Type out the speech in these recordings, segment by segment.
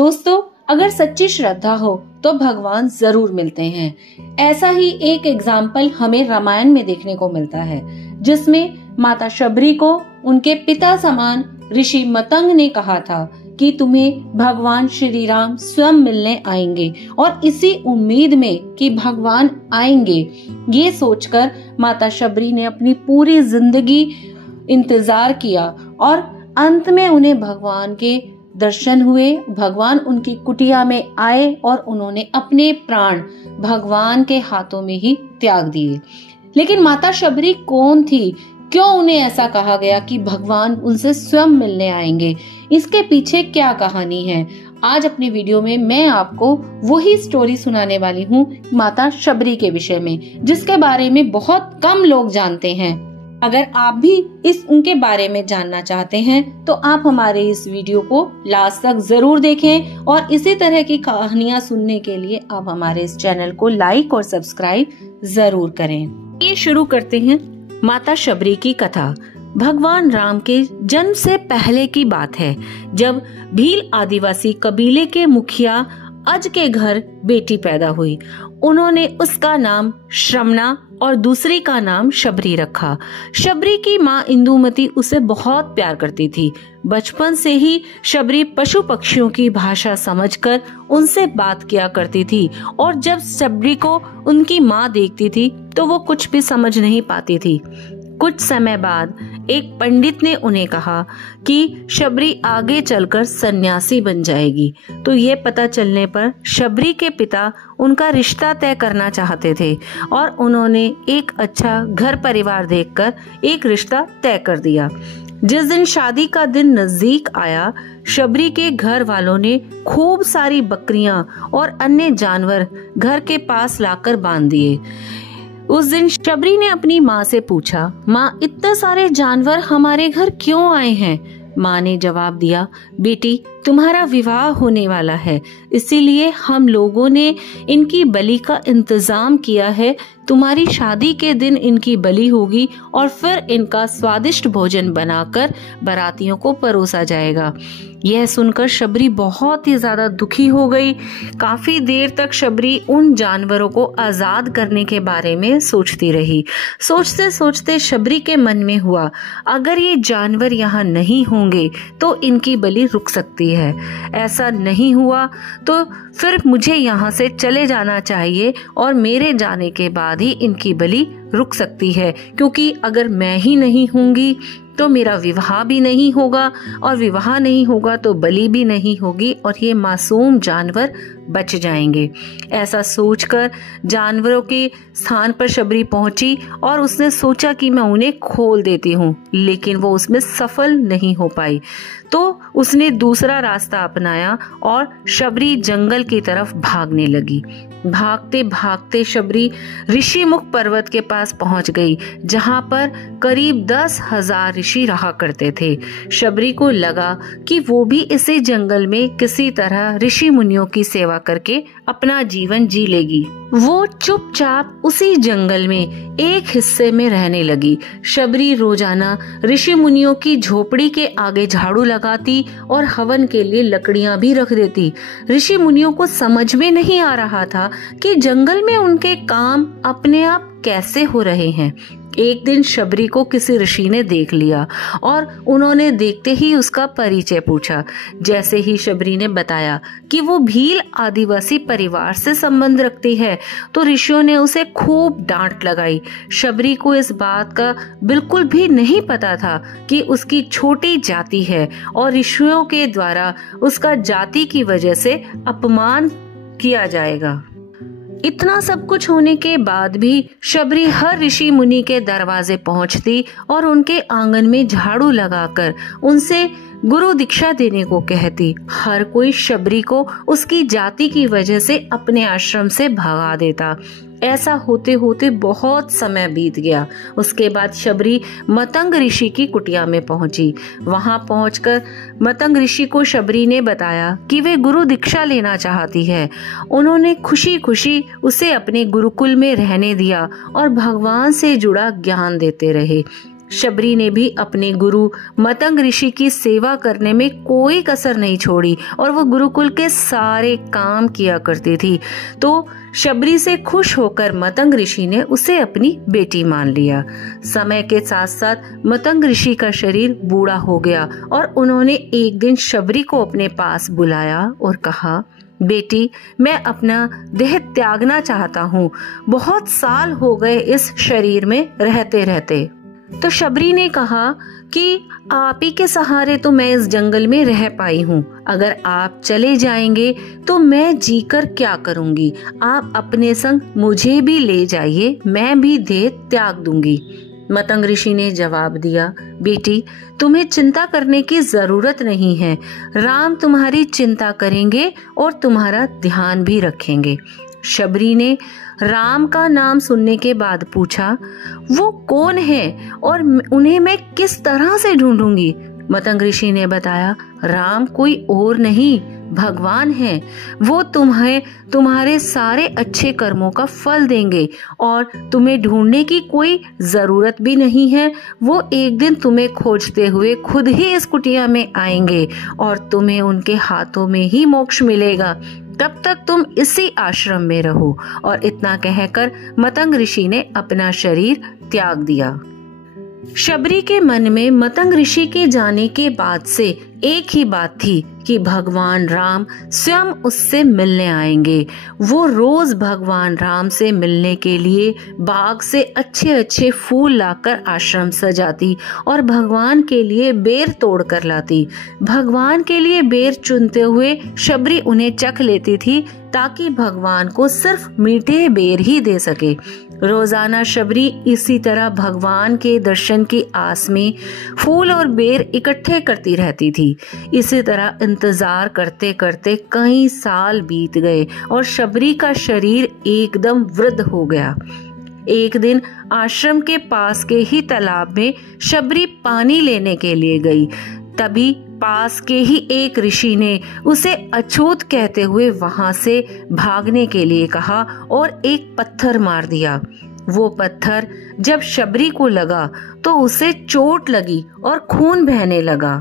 दोस्तों, अगर सच्ची श्रद्धा हो तो भगवान जरूर मिलते हैं। ऐसा ही एक एग्जाम्पल हमें रामायण में देखने को मिलता है, जिसमें माता शबरी को उनके पिता समान ऋषि मतंग ने कहा था कि तुम्हें भगवान श्री राम स्वयं मिलने आएंगे, और इसी उम्मीद में कि भगवान आएंगे, ये सोचकर माता शबरी ने अपनी पूरी जिंदगी इंतजार किया और अंत में उन्हें भगवान के दर्शन हुए। भगवान उनकी कुटिया में आए और उन्होंने अपने प्राण भगवान के हाथों में ही त्याग दिए। लेकिन माता शबरी कौन थी? क्यों उन्हें ऐसा कहा गया कि भगवान उनसे स्वयं मिलने आएंगे? इसके पीछे क्या कहानी है? आज अपने वीडियो में मैं आपको वही स्टोरी सुनाने वाली हूँ माता शबरी के विषय में, जिसके बारे में बहुत कम लोग जानते हैं। अगर आप भी उनके बारे में जानना चाहते हैं तो आप हमारे इस वीडियो को लास्ट तक जरूर देखें, और इसी तरह की कहानियाँ सुनने के लिए आप हमारे इस चैनल को लाइक और सब्सक्राइब जरूर करें। ये शुरू करते हैं माता शबरी की कथा। भगवान राम के जन्म से पहले की बात है, जब भील आदिवासी कबीले के मुखिया अज के घर बेटी पैदा हुई। उन्होंने उसका नाम श्रमणा और दूसरी का नाम शबरी रखा। शबरी की माँ इंदुमती उसे बहुत प्यार करती थी। बचपन से ही शबरी पशु पक्षियों की भाषा समझकर उनसे बात किया करती थी, और जब शबरी को उनकी माँ देखती थी तो वो कुछ भी समझ नहीं पाती थी। कुछ समय बाद एक पंडित ने उन्हें कहा कि शबरी आगे चलकर सन्यासी बन जाएगी। तो ये पता चलने पर शबरी के पिता उनका रिश्ता तय करना चाहते थे, और उन्होंने एक अच्छा घर परिवार देखकर एक रिश्ता तय कर दिया। जिस दिन शादी का दिन नजदीक आया, शबरी के घर वालों ने खूब सारी बकरियां और अन्य जानवर घर के पास लाकर बांध दिए। उस दिन शबरी ने अपनी माँ से पूछा, माँ, इतने सारे जानवर हमारे घर क्यों आए हैं? माँ ने जवाब दिया, बेटी, तुम्हारा विवाह होने वाला है, इसीलिए हम लोगों ने इनकी बलि का इंतजाम किया है। तुम्हारी शादी के दिन इनकी बलि होगी और फिर इनका स्वादिष्ट भोजन बनाकर बारातियों को परोसा जाएगा। यह सुनकर शबरी बहुत ही ज्यादा दुखी हो गई। काफी देर तक शबरी उन जानवरों को आजाद करने के बारे में सोचती रही। सोचते सोचते शबरी के मन में हुआ, अगर ये जानवर यहाँ नहीं होंगे तो इनकी बलि रुक सकती है। ऐसा नहीं हुआ तो फिर मुझे यहाँ से चले जाना चाहिए, और मेरे जाने के बाद ही इनकी बलि रुक सकती है, क्योंकि अगर मैं ही नहीं होंगी तो मेरा विवाह भी नहीं होगा, और विवाह नहीं होगा तो बलि भी नहीं होगी, और ये मासूम जानवर बच जाएंगे। ऐसा सोचकर जानवरों के स्थान पर शबरी पहुंची और उसने सोचा कि मैं उन्हें खोल देती हूँ, लेकिन वो उसमें सफल नहीं हो पाई। तो उसने दूसरा रास्ता अपनाया और शबरी जंगल की तरफ भागने लगी। भागते भागते शबरी ऋषिमुख पर्वत के पास पहुंच गई, जहां पर करीब 10,000 ऋषि रहा करते थे। शबरी को लगा कि वो भी इसी जंगल में किसी तरह ऋषि मुनियों की सेवा करके अपना जीवन जी लेगी। वो चुपचाप उसी जंगल में एक हिस्से में रहने लगी। शबरी रोजाना ऋषि मुनियों की झोपड़ी के आगे झाड़ू लगाती और हवन के लिए लकड़ियां भी रख देती। ऋषि मुनियों को समझ में नहीं आ रहा था कि जंगल में उनके काम अपने आप कैसे हो रहे हैं। एक दिन शबरी को किसी ऋषि ने देख लिया और उन्होंने देखते ही उसका परिचय पूछा। जैसे ही शबरी ने बताया कि वो भील आदिवासी परिवार से संबंध रखती है, तो ऋषियों ने उसे खूब डांट लगाई। शबरी को इस बात का बिल्कुल भी नहीं पता था कि उसकी छोटी जाति है और ऋषियों के द्वारा उसका जाति की वजह से अपमान किया जाएगा। इतना सब कुछ होने के बाद भी शबरी हर ऋषि मुनि के दरवाजे पहुंचती और उनके आंगन में झाड़ू लगाकर उनसे गुरु दीक्षा देने को कहती। हर कोई शबरी को उसकी जाति की वजह से अपने आश्रम से भगा देता। ऐसा होते होते बहुत समय बीत गया। उसके बाद शबरी मतंग ऋषि की कुटिया में पहुंची। वहां पहुंचकर मतंग ऋषि को शबरी ने बताया कि वे गुरु दीक्षा लेना चाहती है। उन्होंने खुशी खुशी उसे अपने गुरुकुल में रहने दिया और भगवान से जुड़ा ज्ञान देते रहे। शबरी ने भी अपने गुरु मतंग ऋषि की सेवा करने में कोई कसर नहीं छोड़ी और वो गुरुकुल के सारे काम किया करती थी। तो शबरी से खुश होकर मतंग ऋषि ने उसे अपनी बेटी मान लिया। समय के साथ साथ मतंग ऋषि का शरीर बूढ़ा हो गया और उन्होंने एक दिन शबरी को अपने पास बुलाया और कहा, बेटी, मैं अपना देह त्यागना चाहता हूँ। बहुत साल हो गए इस शरीर में रहते रहते। तो शबरी ने कहा कि आप ही के सहारे तो मैं इस जंगल में रह पाई हूँ। अगर आप चले जाएंगे तो मैं जीकर क्या करूँगी। आप अपने संग मुझे भी ले जाइए, मैं भी देह त्याग दूंगी। मतंग ऋषि ने जवाब दिया, बेटी, तुम्हें चिंता करने की जरूरत नहीं है। राम तुम्हारी चिंता करेंगे और तुम्हारा ध्यान भी रखेंगे। शबरी ने राम का नाम सुनने के बाद पूछा, वो कौन है और उन्हें मैं किस तरह से ढूंढूंगी। मतंग ऋषि ने बताया, राम कोई और नहीं, भगवान है। वो तुम्हें तुम्हारे सारे अच्छे कर्मों का फल देंगे और तुम्हें ढूंढने की कोई जरूरत भी नहीं है। वो एक दिन तुम्हें खोजते हुए खुद ही इस कुटिया में आएंगे और तुम्हें उनके हाथों में ही मोक्ष मिलेगा। तब तक तुम इसी आश्रम में रहो। और इतना कहकर मतंग ऋषि ने अपना शरीर त्याग दिया। शबरी के मन में मतंग ऋषि के जाने के बाद से एक ही बात थी कि भगवान राम स्वयं उससे मिलने आएंगे। वो रोज भगवान राम से मिलने के लिए बाग से अच्छे अच्छे फूल लाकर आश्रम सजाती और भगवान के लिए बेर तोड़ कर लाती। भगवान के लिए बेर चुनते हुए शबरी उन्हें चख लेती थी ताकि भगवान को सिर्फ मीठे बेर ही दे सके। रोजाना शबरी इसी तरह भगवान के दर्शन की आस में फूल और बेर इकट्ठे करती रहती थी। इसी तरह इंतजार करते करते कई साल बीत गए और शबरी का शरीर एकदम वृद्ध हो गया। एक दिन आश्रम के पास के ही तालाब में शबरी पानी लेने के लिए गई। तभी पास के ही एक ऋषि ने उसे अछूत कहते हुए वहां से भागने के लिए कहा और एक पत्थर मार दिया। वो पत्थर जब शबरी को लगा तो उसे चोट लगी और खून बहने लगा।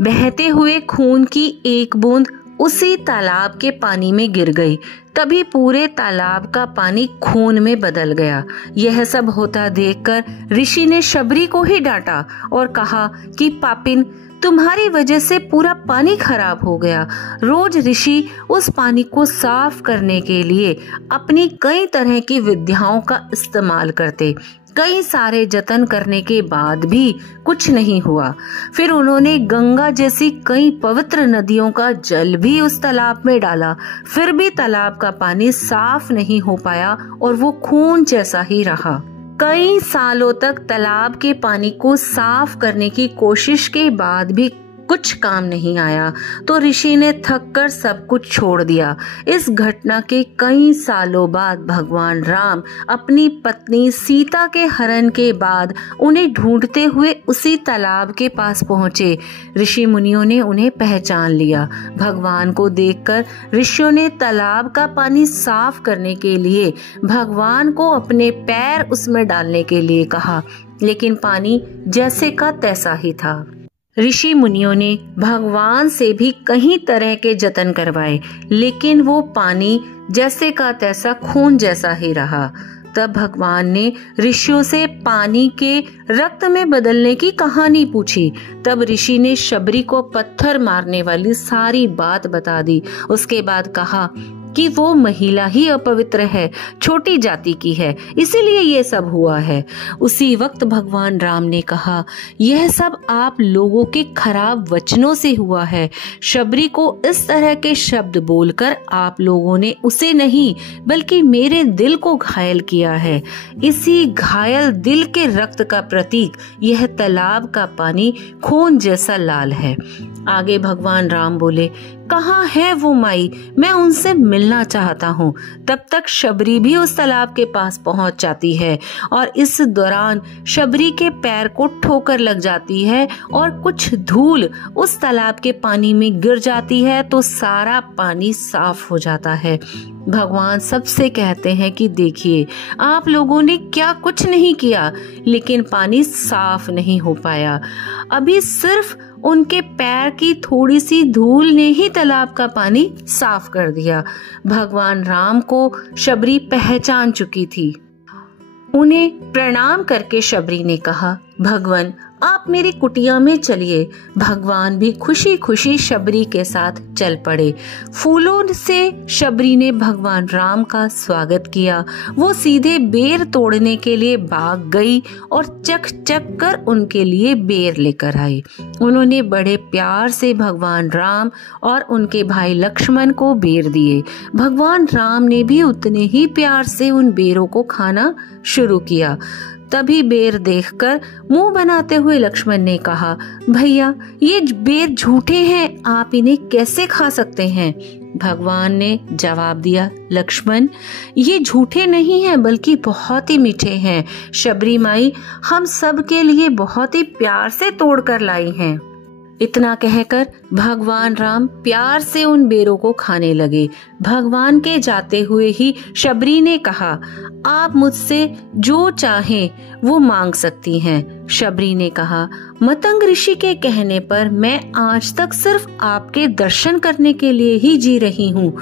बहते हुए खून की एक बूंद उसी तालाब के पानी में गिर गई। तभी पूरे तालाब का पानी खून में बदल गया। यह सब होता देखकर ऋषि ने शबरी को ही डांटा और कहा कि पापिन, तुम्हारी वजह से पूरा पानी खराब हो गया। रोज ऋषि उस पानी को साफ करने के लिए अपनी कई तरह की विद्याओं का इस्तेमाल करते। कई सारे जतन करने के बाद भी कुछ नहीं हुआ। फिर उन्होंने गंगा जैसी कई पवित्र नदियों का जल भी उस तालाब में डाला, फिर भी तालाब का पानी साफ नहीं हो पाया और वो खून जैसा ही रहा। कई सालों तक तालाब के पानी को साफ करने की कोशिश के बाद भी कुछ काम नहीं आया तो ऋषि ने थककर सब कुछ छोड़ दिया। इस घटना के कई सालों बाद भगवान राम अपनी पत्नी सीता के हरण के बाद उन्हें ढूंढते हुए उसी तालाब के पास पहुंचे। ऋषि मुनियों ने उन्हें पहचान लिया। भगवान को देखकर ऋषियों ने तालाब का पानी साफ करने के लिए भगवान को अपने पैर उसमें डालने के लिए कहा, लेकिन पानी जैसे का तैसा ही था। ऋषि मुनियों ने भगवान से भी कई तरह के जतन करवाए, लेकिन वो पानी जैसे का तैसा खून जैसा ही रहा। तब भगवान ने ऋषियों से पानी के रक्त में बदलने की कहानी पूछी। तब ऋषि ने शबरी को पत्थर मारने वाली सारी बात बता दी। उसके बाद कहा कि वो महिला ही अपवित्र है, छोटी जाति की है, इसीलिए ये सब हुआ है। उसी वक्त भगवान राम ने कहा, यह सब आप लोगों के खराब वचनों से हुआ है। शबरी को इस तरह के शब्द बोलकर आप लोगों ने उसे नहीं बल्कि मेरे दिल को घायल किया है। इसी घायल दिल के रक्त का प्रतीक यह तालाब का पानी खून जैसा लाल है। आगे भगवान राम बोले, कहाँ है वो माई, मैं उनसे मिलना चाहता हूँ। तब तक शबरी भी उस तालाब के पास पहुंच जाती है और इस दौरान शबरी के पैर को ठोकर लग जाती है और कुछ धूल उस तालाब के पानी में गिर जाती है तो सारा पानी साफ हो जाता है। भगवान सबसे कहते हैं कि देखिए, आप लोगों ने क्या कुछ नहीं किया, लेकिन पानी साफ नहीं हो पाया। अभी सिर्फ उनके पैर की थोड़ी सी धूल ने ही तालाब का पानी साफ कर दिया। भगवान राम को शबरी पहचान चुकी थी। उन्हें प्रणाम करके शबरी ने कहा, भगवान आप मेरी कुटिया में चलिए। भगवान भी खुशी खुशी शबरी के साथ चल पड़े। फूलों से शबरी ने भगवान राम का स्वागत किया। वो सीधे बेर तोड़ने के लिए भाग गई और चक चक कर उनके लिए बेर लेकर आई। उन्होंने बड़े प्यार से भगवान राम और उनके भाई लक्ष्मण को बेर दिए। भगवान राम ने भी उतने ही प्यार से उन बेरों को खाना शुरू किया। तभी बेर देखकर मुंह बनाते हुए लक्ष्मण ने कहा, भैया ये बेर झूठे हैं, आप इन्हें कैसे खा सकते हैं? भगवान ने जवाब दिया, लक्ष्मण ये झूठे नहीं हैं बल्कि बहुत ही मीठे हैं। शबरी माई हम सब के लिए बहुत ही प्यार से तोड़ कर लाई हैं। इतना कहकर भगवान राम प्यार से उन बेरों को खाने लगे। भगवान के जाते हुए ही शबरी ने कहा, आप मुझसे जो चाहें वो मांग सकती हैं। शबरी ने कहा, मतंग ऋषि के कहने पर मैं आज तक सिर्फ आपके दर्शन करने के लिए ही जी रही हूँ।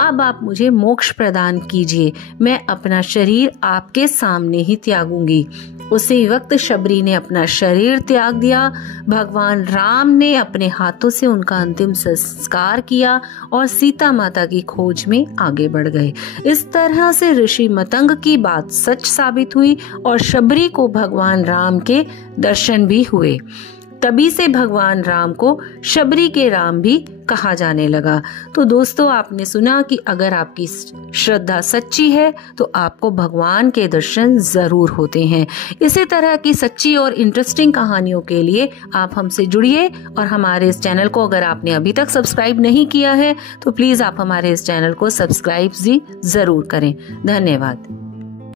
अब आप मुझे मोक्ष प्रदान कीजिए, मैं अपना शरीर आपके सामने ही त्यागूंगी। उसी वक्त शबरी ने अपना शरीर त्याग दिया। भगवान राम ने अपने हाथों से उनका अंतिम संस्कार किया और सीता माता की खोज में आगे बढ़ गए। इस तरह से ऋषि मतंग की बात सच साबित हुई और शबरी को भगवान राम के दर्शन भी हुए। तभी से भगवान राम को शबरी के राम भी कहा जाने लगा। तो दोस्तों, आपने सुना कि अगर आपकी श्रद्धा सच्ची है तो आपको भगवान के दर्शन जरूर होते हैं। इसी तरह की सच्ची और इंटरेस्टिंग कहानियों के लिए आप हमसे जुड़िए और हमारे इस चैनल को अगर आपने अभी तक सब्सक्राइब नहीं किया है तो प्लीज आप हमारे इस चैनल को सब्सक्राइब भी जरूर करें। धन्यवाद।